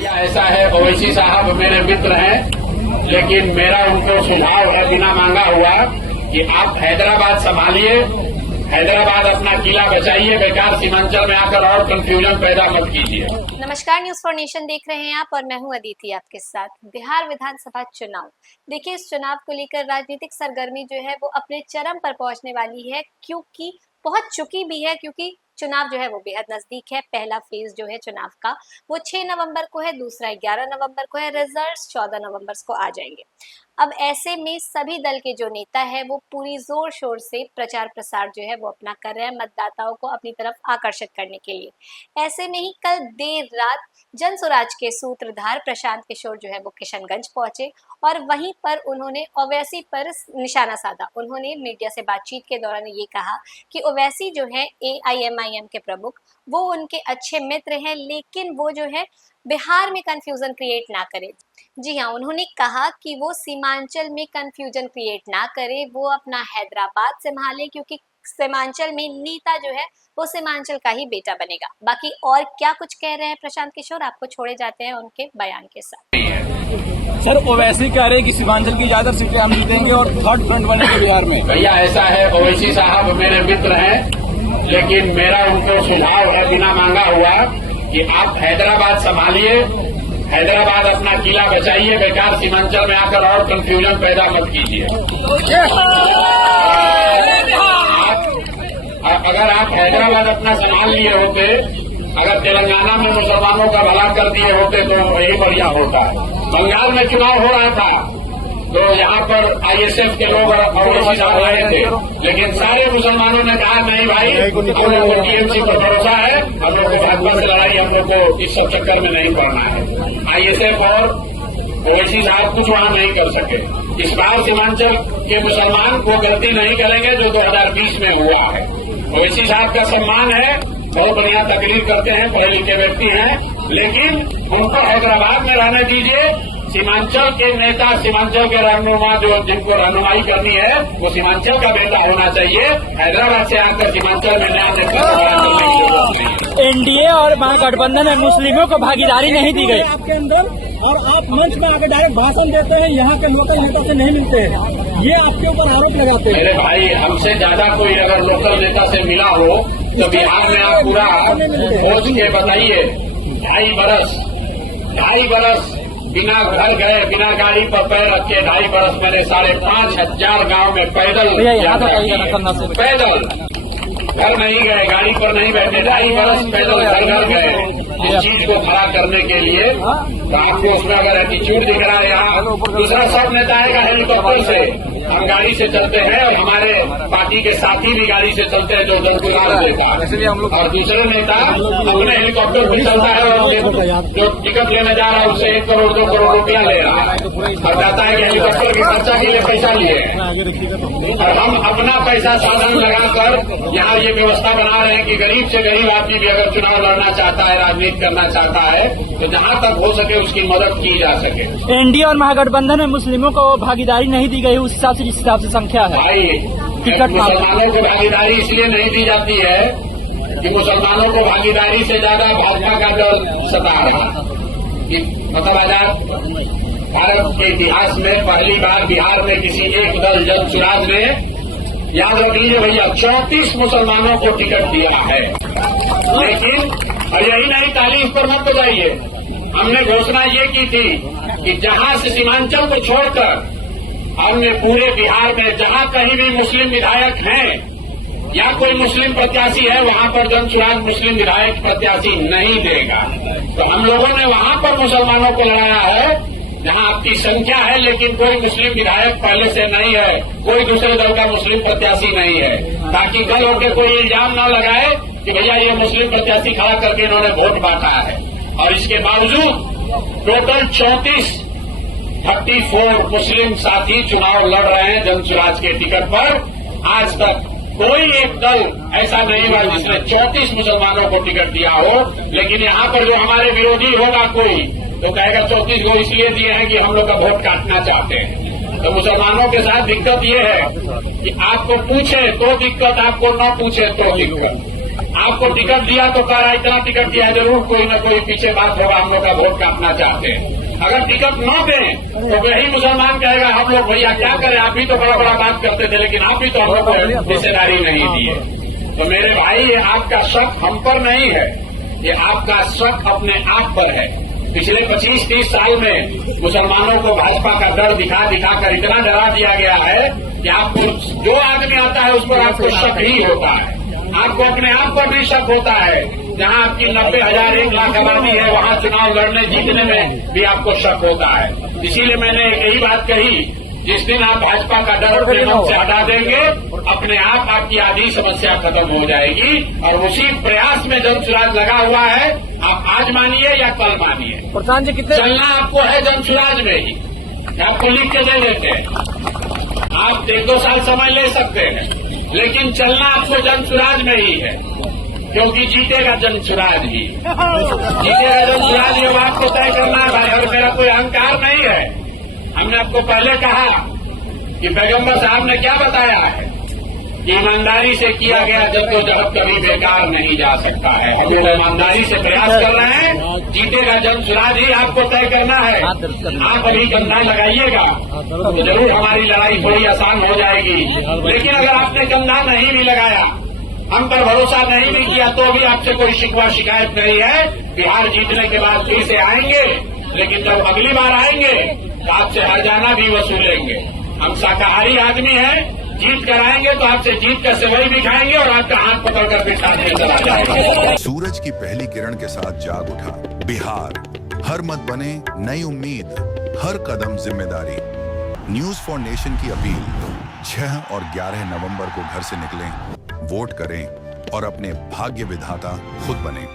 भैया ऐसा है, ओवैसी साहब मेरे मित्र हैं, लेकिन मेरा उनको सुझाव है बिना मांगा हुआ कि आप हैदराबाद संभालिए, हैदराबाद अपना किला बचाइए, बेकार सीमांचल में आकर और कंफ्यूजन पैदा मत कीजिए। नमस्कार, न्यूज फॉर नेशन देख रहे हैं आप और मैं हूं अदिति आपके साथ। बिहार विधानसभा चुनाव, देखिए इस चुनाव को लेकर राजनीतिक सरगर्मी जो है वो अपने चरम पर पहुंचने वाली है, क्योंकि पहुंच चुकी भी है, क्योंकि चुनाव जो है वो बेहद नजदीक है। पहला फेज जो है चुनाव का वो 6 नवंबर को है, दूसरा 11 नवंबर को है, रिजल्ट्स 14 नवंबर को आ जाएंगे। अब ऐसे में सभी दल के जो नेता है वो पूरी जोर शोर से प्रचार प्रसार जो है वो अपना कर रहे हैं, मतदाताओं को अपनी तरफ आकर्षित करने के लिए। ऐसे में ही कल देर रात जन स्वराज के सूत्रधार प्रशांत किशोर जो है वो किशनगंज पहुंचे और वहीं पर उन्होंने ओवैसी पर निशाना साधा। उन्होंने मीडिया से बातचीत के दौरान ये कहा कि ओवैसी जो है AIMIM के प्रमुख, वो उनके अच्छे मित्र हैं, लेकिन वो जो है बिहार में कंफ्यूजन क्रिएट ना करे। जी हाँ, उन्होंने कहा कि वो सीमांचल में कंफ्यूजन क्रिएट ना करे, वो अपना हैदराबाद संभाले, क्योंकि सीमांचल में नेता जो है वो सीमांचल का ही बेटा बनेगा। बाकी और क्या कुछ कह रहे हैं प्रशांत किशोर, आपको छोड़े जाते हैं उनके बयान के साथ। सर, ओवैसी कह रहे हैं कि सीमांचल की ज्यादा सीटें हम जीतेंगे और थर्ड फ्रंट बनेंगे बिहार में। भैया ऐसा है, ओवैसी साहब मेरे मित्र हैं, लेकिन मेरा उनको सुझाव है बिना मांगा हुआ कि आप हैदराबाद संभालिए, हैदराबाद अपना किला बचाइए, बेकार सीमांचल में आकर और कंफ्यूजन पैदा मत कीजिए। अगर आप हैदराबाद अपना संभाल लिए होते, अगर तेलंगाना में मुसलमानों का भला कर दिए होते तो यही बढ़िया होता। बंगाल में चुनाव हो रहा था तो यहाँ पर ISF के लोग ओवैसी साहब आए थे, लेकिन सारे मुसलमानों ने कहा नहीं भाई, हम लोग को TMC पर भरोसा है, हम लोग को भाजपा से लड़ाई, हम लोग को इस सब चक्कर में नहीं पड़ना है। ISF और ओवैसी साहब कुछ वहां नहीं कर सके। इस बार सीमांचल के मुसलमान वो गलती नहीं करेंगे जो 2020 में हुआ है। ओवैसी साहब का सम्मान है, बहुत बढ़िया तकलीफ करते हैं, पढ़े लिखे व्यक्ति हैं, लेकिन उनको हैदराबाद में रहने दीजिए। सीमांचल के नेता, सीमांचल के रहनुमा जो जिनको रहनुमाई करनी है वो सीमांचल का बेटा होना चाहिए। हैदराबाद से आकर सीमांचल में नया नेता। NDA और महागठबंधन में मुस्लिमों को भागीदारी नहीं दी गई आपके अंदर, और आप मंच में आके डायरेक्ट भाषण देते हैं, यहाँ के लोकल नेता से नहीं मिलते हैं, ये आपके ऊपर आरोप लगाते हैं। मेरे भाई, हमसे ज्यादा कोई अगर लोकल नेता से मिला हो तो बिहार में आप पूरा खोज के बताइए। 2.5 बरस बिना घर गए, बिना गाड़ी पर पैर रखे 2.5 बरस मैंने 5,500 गांव में पैदल यात्रा की, पैदल घर नहीं गए, गाड़ी पर नहीं बैठे, 2.5 बरस पैदल घर गए इस चीज को खड़ा करने के लिए। तो आपको उसमें अगर एटीट्यूड दिख रहा है, यहाँ दूसरा सब नेता आएगा हेलीकॉप्टर से, हम गाड़ी से चलते हैं और हमारे पार्टी के साथी भी गाड़ी से चलते हैं जो जंतुलाल देता है, और दूसरे नेता अपने हेलीकॉप्टर पर चलता है और जो टिकट लेने जा रहा है उससे 1 करोड़ 2 करोड़ रुपया ले रहा है और कहता है कि हेलीकॉप्टर की खर्चा के लिए पैसा लिए हैं। और हम अपना पैसा साधन लगाकर यहाँ ये व्यवस्था बना रहे हैं कि गरीब से गरीब आदमी भी अगर चुनाव लड़ना चाहता है, राजनीति करना चाहता है, तो जहाँ तक हो सके उसकी मदद की जा सके। NDA और महागठबंधन में मुस्लिमों को भागीदारी नहीं दी गई, उस हिसाब से जिस हिसाब से संख्या है। भाई, मुसलमानों को भागीदारी इसलिए नहीं दी जाती है कि मुसलमानों को भागीदारी से ज्यादा भाजपा का दल सता रहा है। मतलब आजाद भारत के इतिहास में पहली बार बिहार में किसी एक दल जन स्वराज ने, याद रख लीजिए भैया, 34 मुसलमानों को टिकट दिया है। लेकिन और यही नहीं, ताली इस पर मत बजाइए, हमने घोषणा ये की थी कि जहां से सीमांचल को छोड़कर हमने पूरे बिहार में जहां कहीं भी मुस्लिम विधायक हैं या कोई मुस्लिम प्रत्याशी है, वहां पर जन स्वराज मुस्लिम विधायक प्रत्याशी नहीं देगा। तो हम लोगों ने वहां पर मुसलमानों को लड़ाया है जहां आपकी संख्या है, लेकिन कोई मुस्लिम विधायक पहले से नहीं है, कोई दूसरे दल का मुस्लिम प्रत्याशी नहीं है, ताकि कल होकर कोई इल्जाम न लगाए कि भैया ये मुस्लिम प्रत्याशी खड़ा करके इन्होंने वोट बांटा है। और इसके बावजूद टोटल 34 मुस्लिम साथी चुनाव लड़ रहे हैं जन स्वराज के टिकट पर। आज तक कोई एक दल ऐसा नहीं हुआ जिसने 34 मुसलमानों को टिकट दिया हो। लेकिन यहाँ पर जो हमारे विरोधी होगा कोई, तो कहेगा 34 को इसलिए दिए हैं कि हम लोग का वोट काटना चाहते हैं। तो मुसलमानों के साथ दिक्कत ये है कि आपको पूछे तो दिक्कत, आपको न पूछे तो दिक्कत। आपको टिकट दिया तो कह रहा इतना टिकट दिया, जरूर कोई न कोई पीछे बात होगा, हम लोग का वोट काटना चाहते हैं। अगर टिकट न दें तो वही मुसलमान कहेगा हम लोग भैया क्या करें, आप भी तो बड़ा बड़ा बात करते थे, लेकिन आप भी तो हम लोग को हिस्सेदारी नहीं दिए। तो मेरे भाई, ये आपका शक हम पर नहीं है, ये आपका शक अपने आप पर है। पिछले 25-30 साल में मुसलमानों को भाजपा का डर दिखा कर इतना डरा दिया गया है कि आपको जो आदमी आता है उस पर आपको शक ही होता है। आपको अपने आप पर भी शक होता है। जहां आपकी 90,000 1 लाख आबादी है, वहां चुनाव लड़ने जीतने में भी आपको शक होता है। इसीलिए मैंने यही बात कही, जिस दिन आप भाजपा का डर अपने मन से हटा देंगे, अपने आप आपकी आधी समस्या खत्म हो जाएगी। और उसी प्रयास में जनसुराज लगा हुआ है। आप आज मानिए या कल मानिए, प्रधान जी कितने चलना आपको है जनसुराज में ही। आपको लिख के दे देते हैं, आप 1-2 साल समय ले सकते हैं, लेकिन चलना आपको जनसुराज में ही है, क्योंकि जीतेगा जनसुराज ही, जीतेगा जनसुराज ही। आपको तय करना है भाई, और मेरा कोई अहंकार नहीं है। हमने आपको पहले कहा कि पैगंबर साहब ने क्या बताया है कि ईमानदारी से किया गया जद्दोजहद कभी बेकार नहीं जा सकता है। हम लोग ईमानदारी से प्रयास कर रहे हैं, जीतेगा जनसुराज ही आपको तय करना है। आप अभी कंधा लगाइएगा तो जरूर हमारी लड़ाई थोड़ी आसान हो जाएगी, लेकिन अगर आपने कंधा नहीं भी लगाया, हम पर भरोसा नहीं भी किया, तो भी आपसे कोई शिकवा शिकायत नहीं है। बिहार जीतने के बाद फिर से आएंगे, लेकिन जब अगली बार आएंगे तो आपसे हरजाना भी वसूलेंगे। हम शाकाहारी आदमी हैं, जीत कर आएंगे तो आपसे जीत का सेवई भी खाएंगे और आपका हाथ पकड़कर फिर साथ में चला जाएगा। सूरज की पहली किरण के साथ जाग उठा बिहार, हर मत बने नई उम्मीद, हर कदम जिम्मेदारी। न्यूज फॉर नेशन की अपील, 6 और 11 नवंबर को घर से निकलें, वोट करें और अपने भाग्य विधाता खुद बने।